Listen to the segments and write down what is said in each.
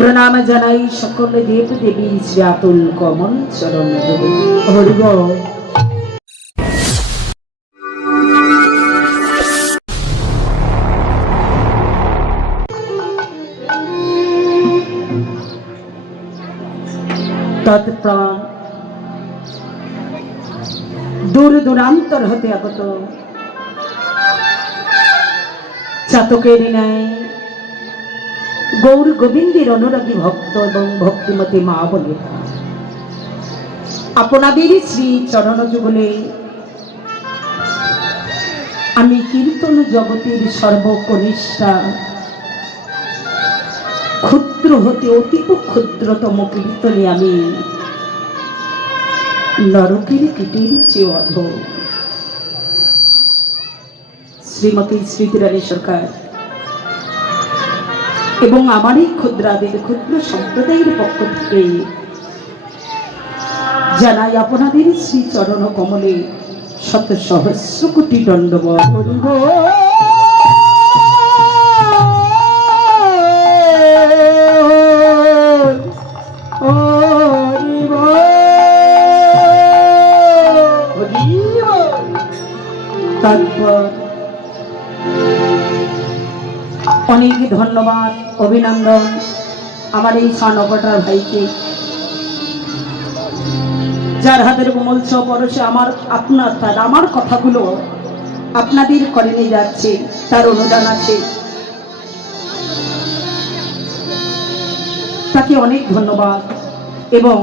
প্রণাম জানাই সকল দেব দেবী শ্রী আতুল কমল চরণ হরিব। তৎপ্রাণ দূর দূরান্তর হতে আগত চাতকের ন্যায় গৌর গোবিন্দের অনুরাগী ভক্ত এবং ভক্তিমতী মা বলে আপনাদের শ্রী চরণ যুগলে আমি কীর্তন জগতের সর্বকনিষ্ঠা ক্ষুদ্র হতে অতীব ক্ষুদ্রতম কীর্তনে আমি নরকের কীটের চেয়ে অধম শ্রীমতী স্মৃতিরানী সরকার এবং আমার এই ক্ষুদ্রাদের ক্ষুদ্র সম্প্রদায়ের পক্ষ থেকে জানাই আপনাদের শ্রী চরণ কমলে শত সহস্র কোটি দণ্ডবত। তারপর অনেক ধন্যবাদ অভিনন্দন আমার এই সানকটার ভাইকে, যার হাতের কোমল পরশে আমার কথাগুলো আপনাদের করে নিয়ে যাচ্ছে, তার অনুদান আছে, তাকে অনেক ধন্যবাদ। এবং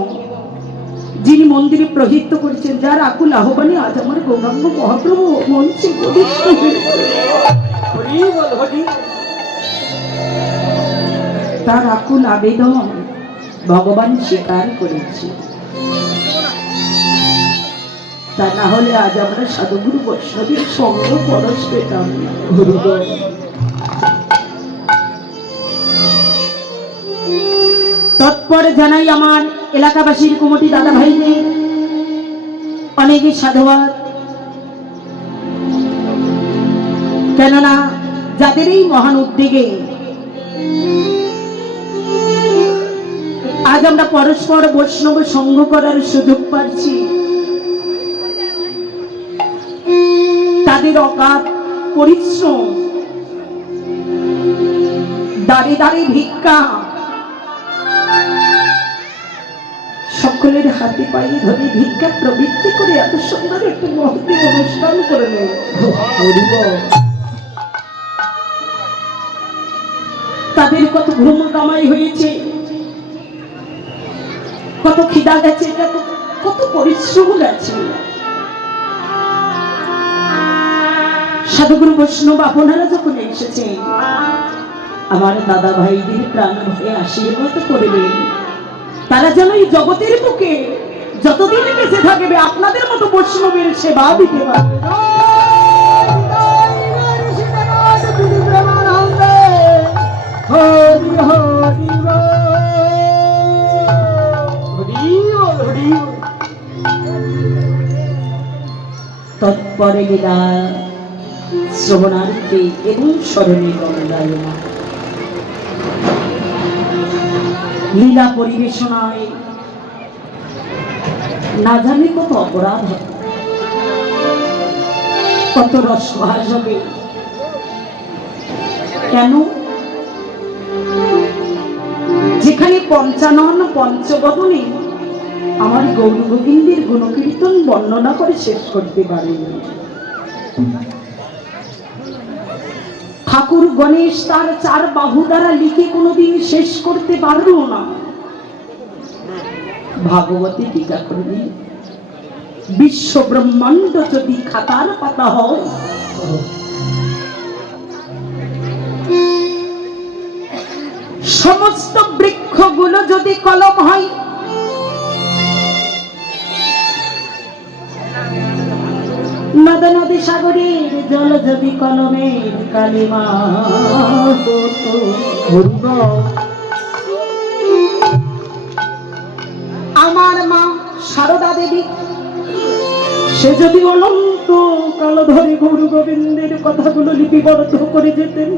যিনি মন্দিরে প্রহিত করেছেন, যার আকুল আহ্বানে আজ আমার গৌরাঙ্গ মহাপ্রভু মঞ্চে তার আকুল আবেদন ভগবান স্বীকার করেছে, তা না হলে আজ আমরা সাধুগুরু বৈষ্ণবের সঙ্গ পরশ পেতাম না। তৎপরে জানাই আমার এলাকাবাসীর কুমটি দাদা ভাইদের অনেকই সাধুবাদ, কেননা যাদের এই মহান উদ্যোগে আজ আমরা পরস্পর বৈষ্ণব সঙ্গ করার সুযোগ পাচ্ছি, তাদের অগাধ পরিশ্রম, দাঁড়ে দাঁড়ে ভিক্ষা, সকলের হাতে পায়ে ধরে ভিক্ষা প্রবৃত্তি করে এত সুন্দর একটি মহতি অনুষ্ঠান করে নেয়। তাদের কত ঘুম কামাই হয়েছে, কত খিদা গেছে, কত পরিশ্রম গেছে। সাধুগুরু বৈষ্ণব আপনারা যখন এসেছেন, আমার দাদা ভাইদের প্রাণ ভয়ে আশীর্বাদ করবেন, তারা যেন এই জগতের বুকে যতদিন বেঁচে থাকবে আপনাদের মতো বৈষ্ণবের সেবা দিতে পারবে। তৎপরে লীলা শ্রবণার্থে এবং স্মরণে গঙ্গায় লীলা পরিবেশনায় না জানি কত অপরাধ হবে, কত রসভাস হবে। কেন? যেখানে পঞ্চানন পঞ্চবদনে আমার গৌর গোবিন্দের গুণকীর্তন বর্ণনা করে শেষ করতে পারেনি। ঠাকুর গণেশ তার চার বাহু দ্বারা লিখে কোনোদিন শেষ করতে পারল না। ভাগবতী টিকা করবি, বিশ্ব ব্রহ্মাণ্ড যদি খাতার পাতা হয়, সমস্ত বৃক্ষগুলো যদি কলম হয়, নদ নদী সাগরের জল যদি কলমের কালিমা হতো, আমার মা সারদা দেবী সে যদি অনন্ত কাল ধরে গৌর গোবিন্দের কথাগুলো লিপিবদ্ধ করে যেতেন,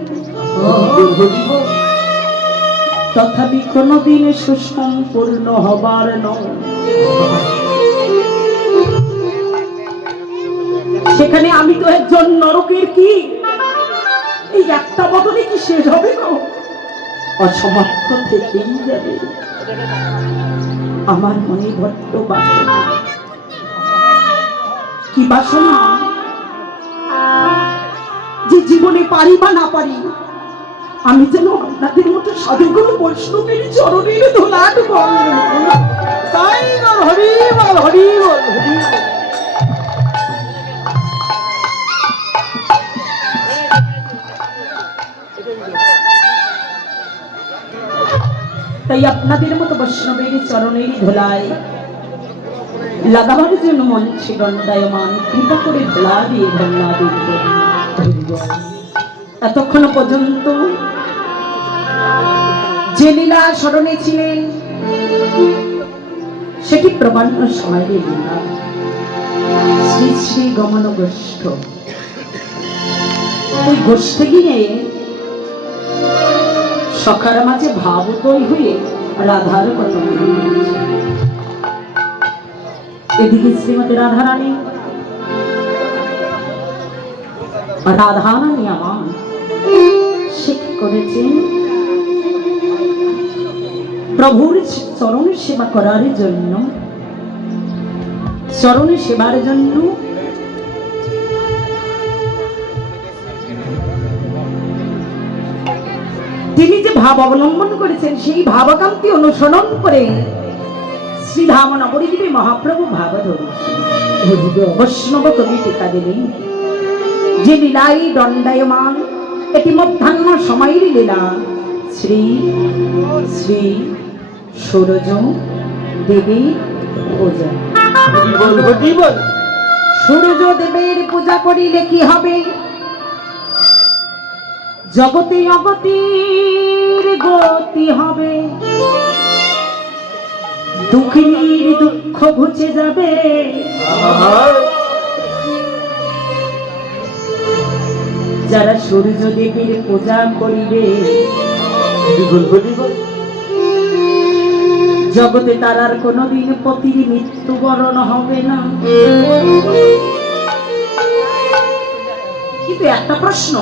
তথাপি কোনদিন সুসম্পূর্ণ হবার নয়। সেখানে আমি তো একজন নরকের কি এই একটা বদলে কি শেষ হবে না? অসমাপ্ত থেকেই যাবে। আমার মনে বড্ড বাসনা। কি বাসনা যে জীবনে পারি বা না পারি আমি যেন আপনাদের মতো সাধুগুরু বৈষ্ণবের চরণের ধুলাট তাই হরি বল হরি বল হরি বল। তাই আপনাদের মতো বৈষ্ণবের চরণের ধুলায় লাগাবার জন্য মঞ্চে দণ্ডায়মান কৃপা করে ধুলা দিয়ে ধন্যবাদ। এতক্ষণ পর্যন্ত যে লীলা স্মরণে ছিলেন সেটি প্রবান্ন সময়ের লীলা। শ্রী শ্রী গমন গোষ্ঠ, ওই গোষ্ঠে গিয়ে সখার মাঝে ভাবতই হয়ে রাধার কথা মনে হচ্ছে। এদিকে শ্রীমতী রাধারানী রাধারানী আমার শিক্ষা করেছেন প্রভুর চরণের সেবা করার জন্য, চরণের সেবার জন্য তিনি যে ভাব অবলম্বন করেছেন সেই ভাবাকান্তি অনুসরণ করে শ্রীধাম নবদ্বীপে মহাপ্রভু ভাব ধরেছেন। বৈষ্ণব কবি টিকা দিলেন যে লীলাই দণ্ডায়মান এটি মধ্যাহ্ন সময়ের লীলা। শ্রী শ্রী সূরজ দেবী পূজা, সূরজ দেবের পূজা করিলে কি হবে? জগতে অগতির গতি হবে, দুঃখিনীর দুঃখ ঘুচে যাবে। যারা সূর্য দেবীর পূজা করিবে জগতে তার আর কোনদিন পতির মৃত্যুবরণ হবে না। কিন্তু একটা প্রশ্ন,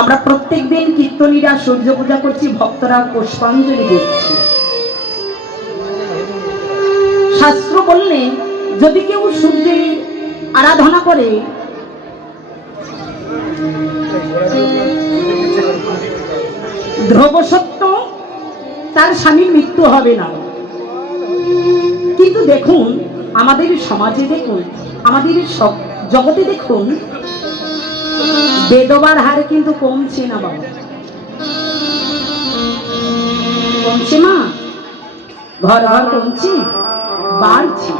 আমরা প্রত্যেক দিন কীর্তনীরা সূর্য পূজা করছি, ভক্তরা পুষ্পাঞ্জলি দিচ্ছি। শাস্ত্র বললেন যদি কেউ সূর্যের আরাধনা করে ধ্রুব সত্য তার স্বামীর মৃত্যু হবে না। কিন্তু দেখুন আমাদের সমাজে, দেখুন আমাদের সব জগতে, দেখুন বেদবার হার কিন্তু কমছে না বাবা, কমছে মা, ঘর ঘর কমছে, বাড়ছে।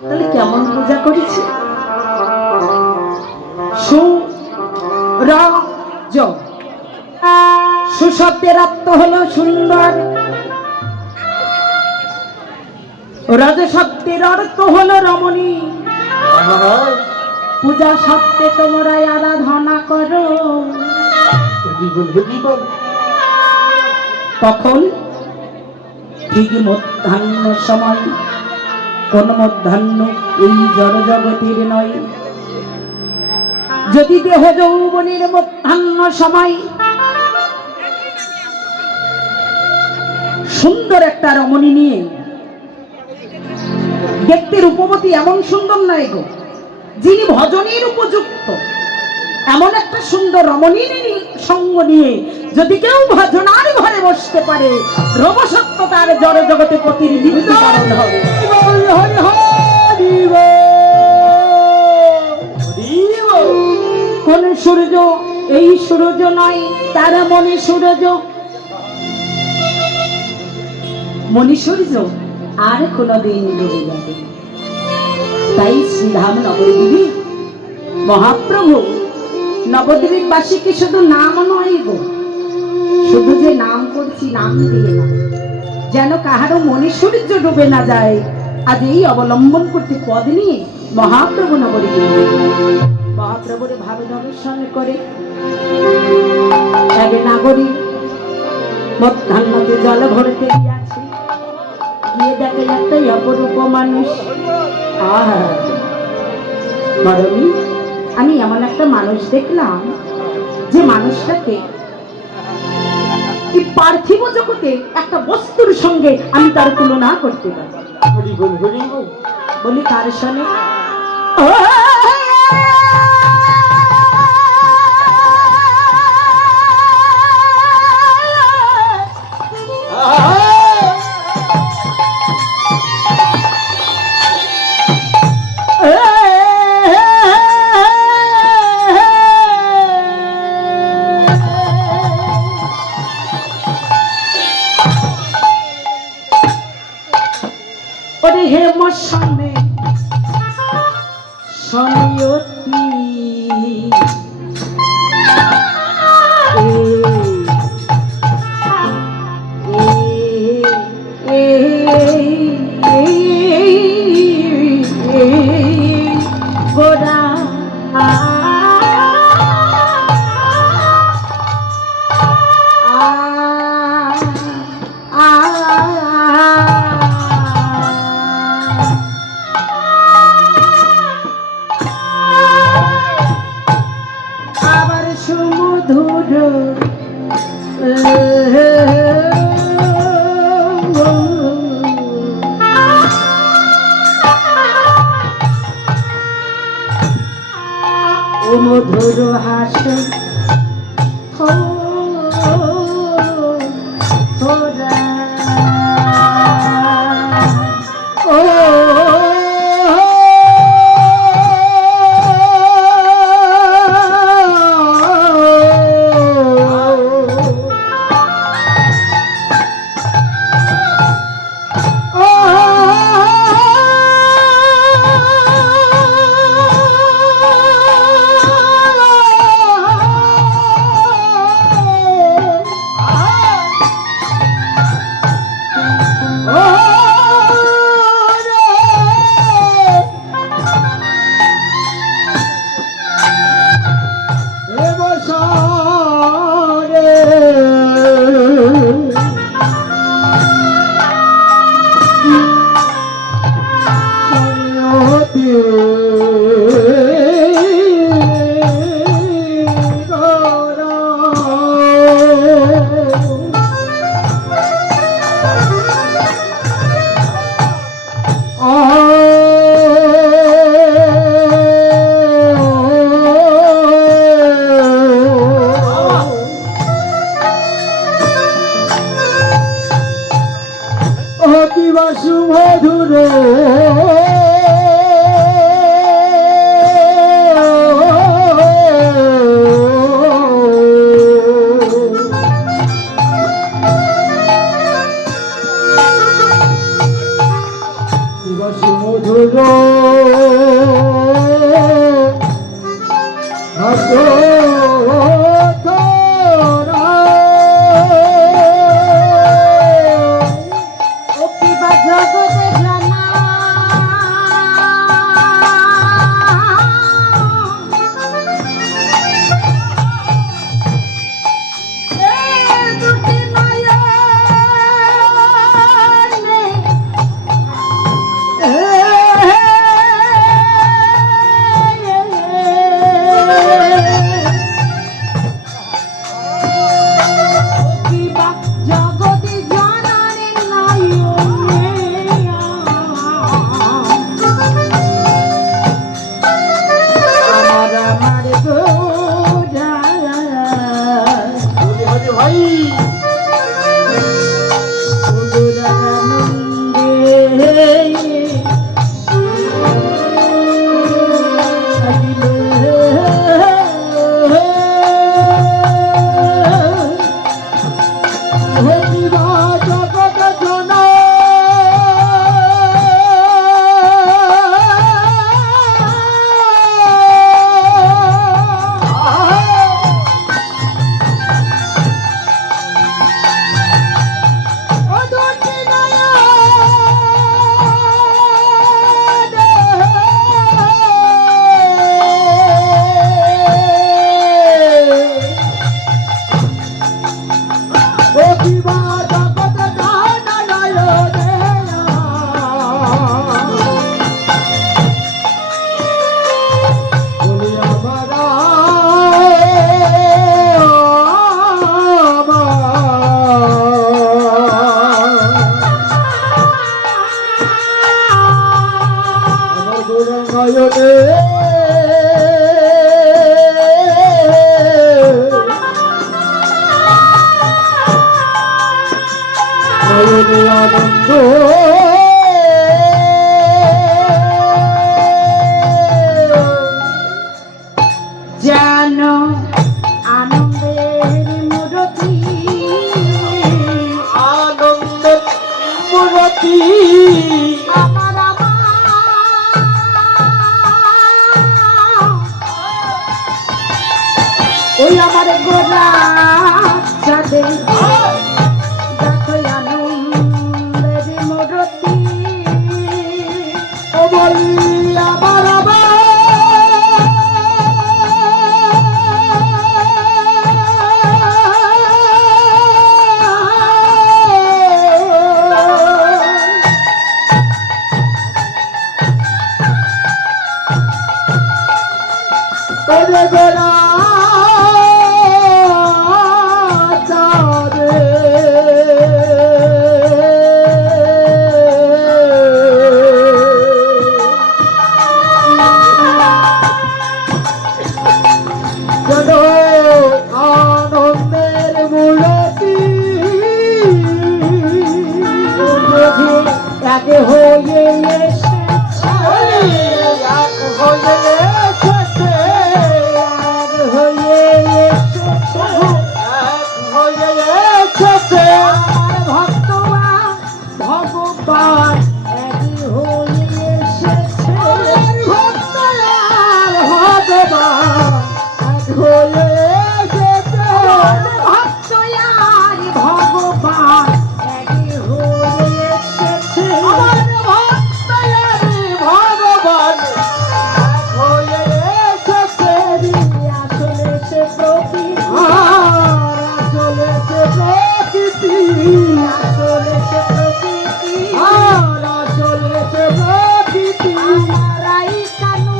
তাহলে কেমন পূজা করেছে? সুরজ, সুশব্দের অর্থ হলো সুন্দর, রজ শব্দের অর্থ হলো রমণী। পূজা শব্দে তোমরা আরাধনা করো। তখন ঠিক মধ্যাহ্ন সময়, কোন মধ্যাহ্ন এই জড় জগতের নয়। যদি দেহ যৌবনের মধ্যাহ্ন সময় সুন্দর একটা রমণী নিয়ে, দেখতে রূপবতী, এমন সুন্দর নয় গো, যিনি ভজনের উপযুক্ত, এমন একটা সুন্দর রমণীর সঙ্গ নিয়ে যদি কেউ ভজনার ঘরে বসতে পারে, রবসত্ব তার জড় জগতে পতির মৃত্যুবরণ হবে। কোন সূর্য এই সূর্য নয়, তার মনে সূর্য, মনি সূর্য আর কোনদিন ডুবে যাবে। তাই শ্রীধাম নবদ্বীপে মহাপ্রভু নবদ্বীপবাসীকে শুধু নাম নয় গো, শুধু যে নাম করছি নাম দিয়ে না, যেন কাহারও মনে সূর্য ডুবে না যায়, আজ এই অবলম্বন করতে পদ নিয়ে মহাপ্রভু নবদ্বীপে মহাপ্রভুর ভাবে দর্শন করে এক নাগরিক মধ্যাহ্নতে জল ভরতে গিয়েছি, গিয়ে দেখে একটা অপরূপ মানুষ। আহা মরমি, আমি এমন একটা মানুষ দেখলাম যে মানুষটাকে এই পার্থিব জগতে একটা বস্তুর সঙ্গে আমি তার তুলনা করতে পারি। বলি কার সঙ্গে? হে মশানে সনিয়তি গোরা মধুর হাস তোরা ও নয়নে আনন্দ যেন আনন্দের মূরতি আনন্দের মূরতি আমার ওই আমার গোলা চাঁদে দেখো আনন্দের মূরতি ও বলি আমার ওরে গোরা আনন্দের মূরতি এক হয়ে এসেছে এক হয়ে এসেছে এক হয়ে এসেছে এক হয়ে এসেছে আমার ভক্তরা ভগবান একই হয়ে এসেছে ভক্তয়ার ভগবান এক হয়ে এসেছে ভক্তয়ার ভগবান একই হয়ে এসেছে আমার ভক্তয়ার ভগবান এক হয়ে এসেছে আসলে সে প্রকৃতি আর আসলে সে প্রকৃতি আসলে সে প্রকৃতি আর আসলে সে প্রকৃতি আমারাই কানু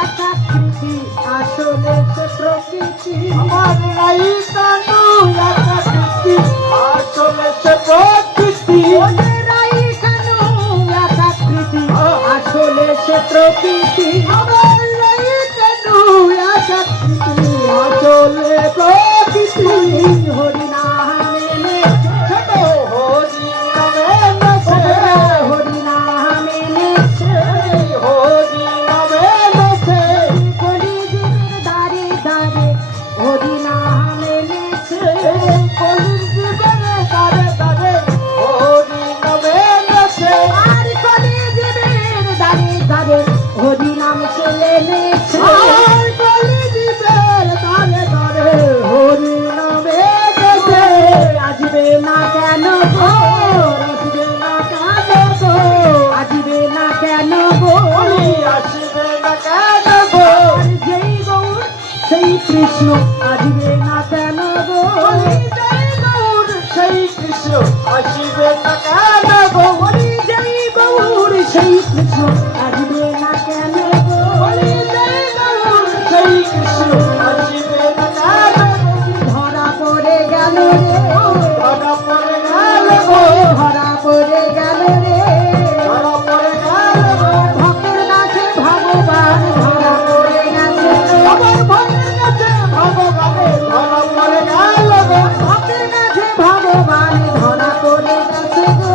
একাকৃতি আসলে সে প্রকৃতি আমার নাই কানু একাকৃতি আসলে সে প্রকৃতি ওদেরাই কানু একাকৃতি আসলে সে প্রকৃতি আমার নাই কানু একাকৃতি আসলে প্রকৃতি হরি নামে নেছে ছোট হরি নামে নাচে হরি নামে নেছে হরি নামে নাচে কলি জীবের দাঁড়ে দাঁড়ে হরি নামে নেছে কলির জীবনে তারে তারে হরি নামে নাচে আর কলি জীবের দাঁড়ে দাঁড়ে হরি নাম চলে নেছে আর কলি জীবের তারে তারে হরি নামে নাচে আসবে না কেন গো আসবে না কেন গো আসবে না কেন গো বলি আসবে না কেন গো আর যেই গৌর সেই কৃষ্ণ আসবে না কেন গো বলি জয় গৌর সেই কৃষ্ণ আসবে না কেন গো বলি যেই গৌর সেই কৃষ্ণ আসবে না কেন গো বলি জয় গৌর সেই কৃষ্ণ আসবে না কেন গো ধরা পড়ে গেল রে ধরা পড়ে গেল গো ধরা পড়ে গেল রে ধরা পড়ে গেল গো ভক্তের কাছে ভগবান ধরা পড়ে গেছে আমার ভক্তের কাছে ভগবানে ধরা পড়ে গেল গো ভক্তের কাছে ভগবান ধরা পড়ে গেছে গো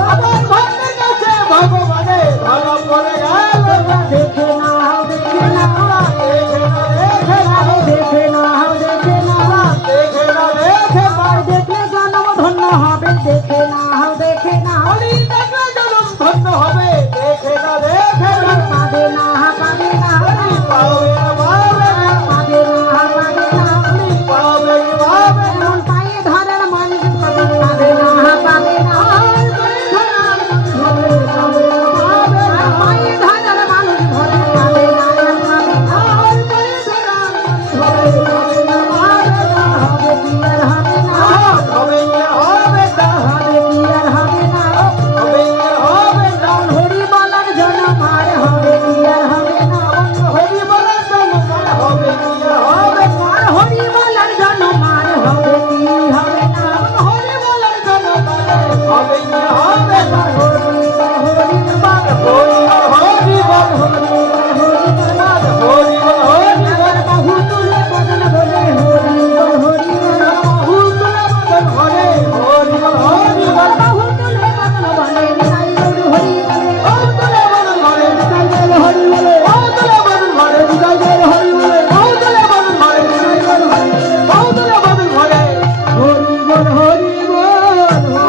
বল হরি বল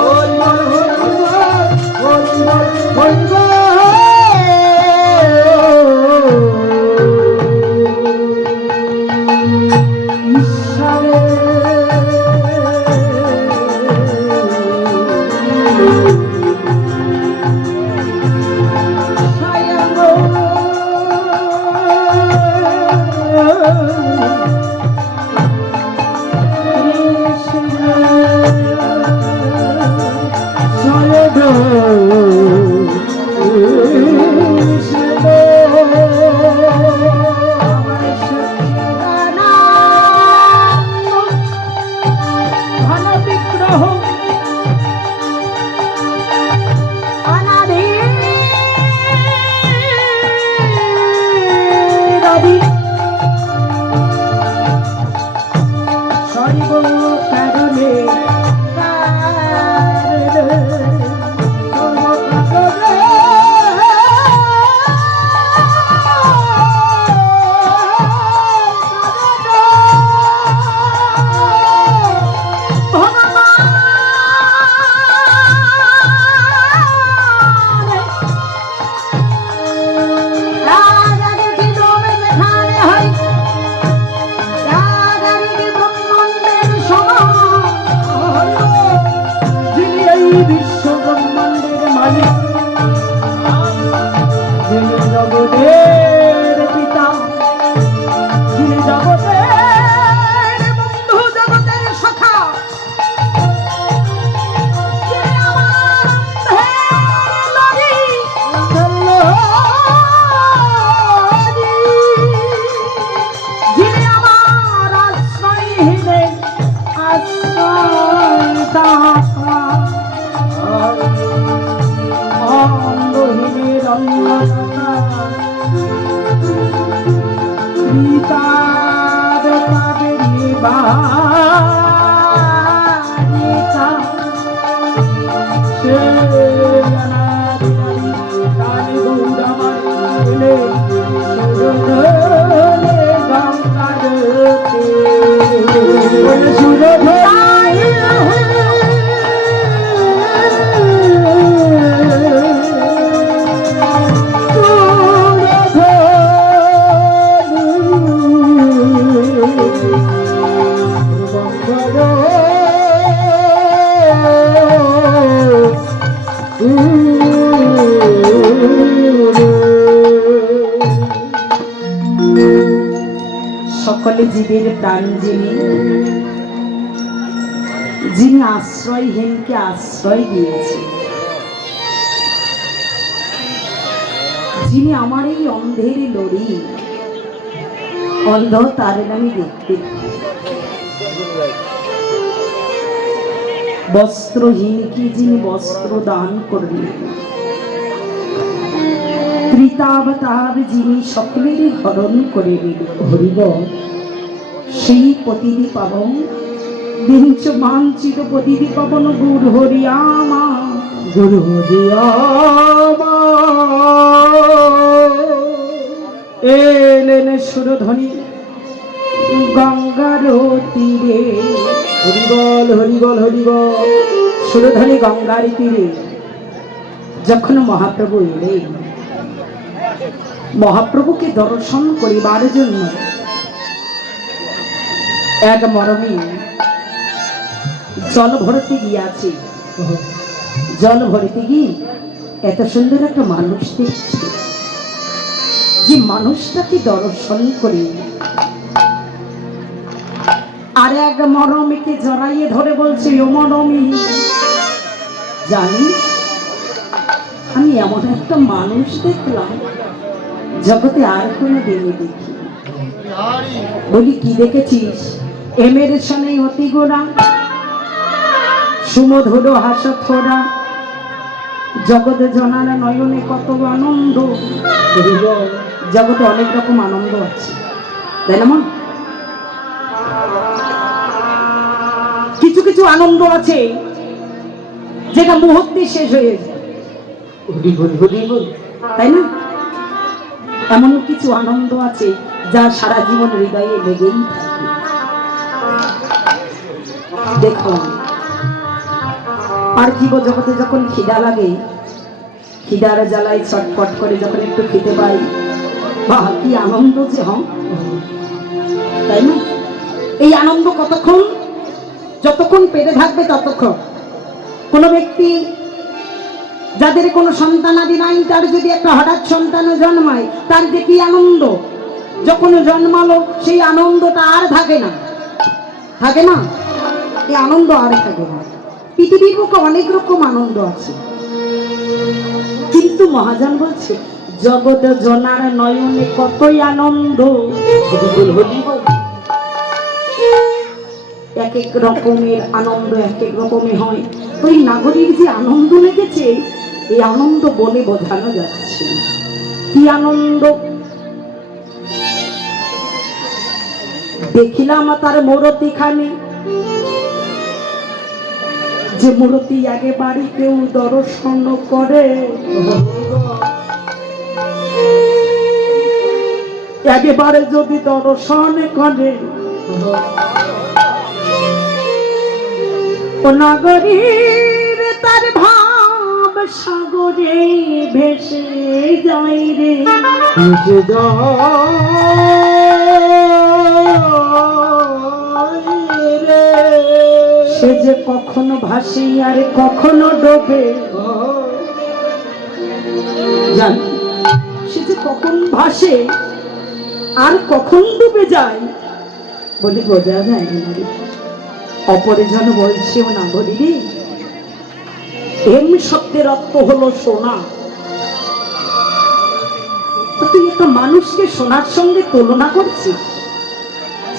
হরি বল হরি বল সকলে জীবের প্রাণ যিনি আশ্রয়হীনকে আশ্রয় দিয়েছে, যিনি আমার এই অন্ধের লড়ি অন্ধ তার আমি দেখতে, বস্ত্রহীনকে যিনি বস্ত্র দান করলেন, ত্রিতাবতার যিনি সকলেরই হরণ করে নিলেন, হরিব সেই পতিদি পাবন বিঞ্চ মাঞ্চিত পতিদি পাবন গুরু হরিয়ামা গুরু হরিয়ামা এলেন সুরধ্বনি গঙ্গার তীরে, হরিবল হরিবল হরিবল। সুরধ্বনি গঙ্গার তীরে যখন মহাপ্রভু এলেন, মহাপ্রভুকে দর্শন করিবার জন্য এক মরমী জল ভরতে গিয়াছে। জল ভরতে গিয়ে এত সুন্দর একটা মানুষ দেখছে, যে মানুষটাকে দর্শন করে আর এক মরমীকে জড়াইয়ে ধরে বলছে, ও মরমী, জানিস আমি এমন একটা মানুষ দেখলাম জগতে আর কোনো দিনে দেখি। বলি কি দেখেছিস? এমের সনে অতি গোড়া সুমধুর হাসথোরা জগতে জনার নয়নে কত আনন্দ। জগতে অনেক রকম আনন্দ আছে, তাই না? কিছু কিছু আনন্দ আছে যেটা মুহূর্তে শেষ হয়ে যায়, তাই না? এমন কিছু আনন্দ আছে যা সারা জীবন হৃদয়ে লেগেই থাকে। দেখুন পার্থিব জগতে যখন খিদা লাগে, খিদার জ্বালায় ছটফট করে যখন একটু খেতে পাই, বাহ কি আনন্দ যে তাই না? এই আনন্দ কতক্ষণ? যতক্ষণ পেটে থাকবে ততক্ষণ। কোনো ব্যক্তি যাদের কোনো সন্তানাদি নাই, তার যদি একটা হঠাৎ সন্তান জন্মায়, তার যে কি আনন্দ! যখন জন্মালো সেই আনন্দটা আর থাকে না, থাকে না, এই আনন্দ আর থাকে না। পৃথিবীর বুকে অনেক রকম আনন্দ আছে, কিন্তু মহাজন বলছে জগৎ জনার নয়নে কতই আনন্দ। এক এক রকমের আনন্দ এক এক রকমের হয়। তো এই নাগরিক যে আনন্দ লেগেছে, এই আনন্দ বলে বোঝানো যাচ্ছে না। কি আনন্দ! দেখিলাম তার মূরতি খানে, যে মূরতি একেবারে কেউ দর্শন করে, একেবারে যদি দর্শন করে, ও নাগরীর তার ভাব সাগরে ভেসে যায় রে, ভেসে যায় রে। সে যে কখনো ভাসে আর কখনো ডোবে, জান সে যে কখন ভাসে আর কখন ডুবে যায় বলে বোঝা যায় না রে। অপরে জন বলছে ও নাগরী রে, এম শব্দের অর্থ হলো সোনা। তো তুই একটা মানুষকে সোনার সঙ্গে তুলনা করছিস?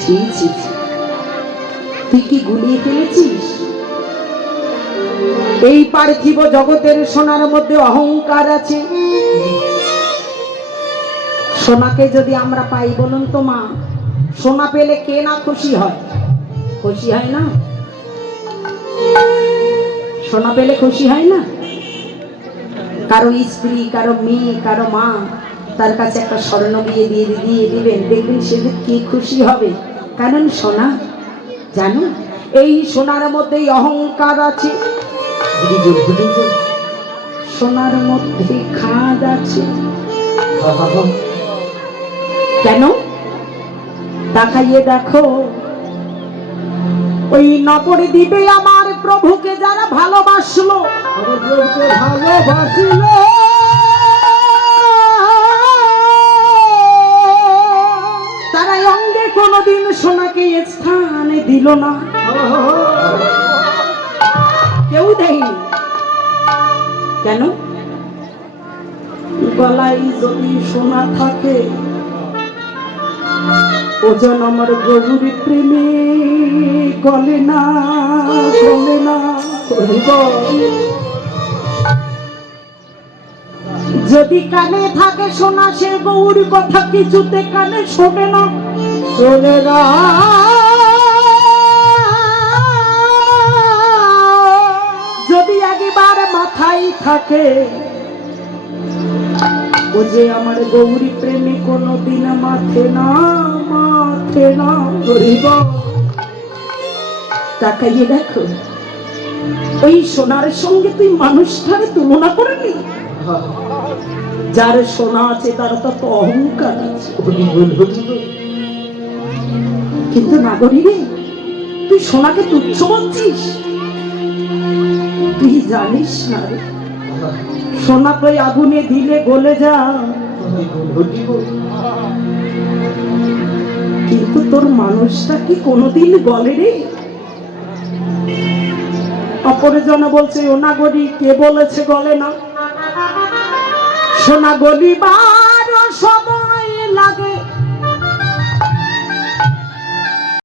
ছি ছি ছি, তুই কি গুলিয়ে ফেলেছিস? এই পার্থিব জগতের সোনার মধ্যে অহংকার আছে। সোনাকে যদি আমরা পাই, বলুন তো মা, সোনা পেলে কে না খুশি হয়? খুশি হয় না? সোনা পেলে খুশি হয় না? কারো স্ত্রী, কারো মেয়ে, কারো মা তার কাছে একটা স্বর্ণ দিয়ে দিবেন, দেখবেন সে কি খুশি হবে। কারণ সোনা, জানো এই সোনার মধ্যেই অহংকার আছে, সোনার মধ্যে খাদ আছে। কেন? তাকাইয়ে দেখো, ওই নগরে দিবে আমার প্রভুকে যারা ভালোবাসলো, ভালোবাসিল, তারা অঙ্গে কোনোদিন সোনাকে স্থান দিল না, কেউ দেয়নি। কেন? গলায় যদি সোনা থাকে, ওজন আমার গৌরী প্রেমে গলে না, গলে না। যদি কানে থাকে সোনা, সে গৌর কথা কিছুতে কানে শোনে না, শোনে না। যদি একবার মাথায় থাকে, ও যে আমার গৌরী প্রেমে কোনদিন মাথে না, মাথে না। তাকাইয়ে দেখো, ওই সোনার সঙ্গে তুই মানুষটারে তুলনা করবি? যার সোনা আছে তার তত অহংকার আছে। কিন্তু নাগরী রে, তুই সোনাকে তুচ্ছ বলছিস? তুই জানিস না রে, সোনা তুই আগুনে দিলে গলে যা, কিন্তু তোর মানুষটা কি কোনোদিন গলে রে? অপরে জন বলছে ও নাগরী, কে বলেছে গলে না? সোনা গলিবার সময় লাগে,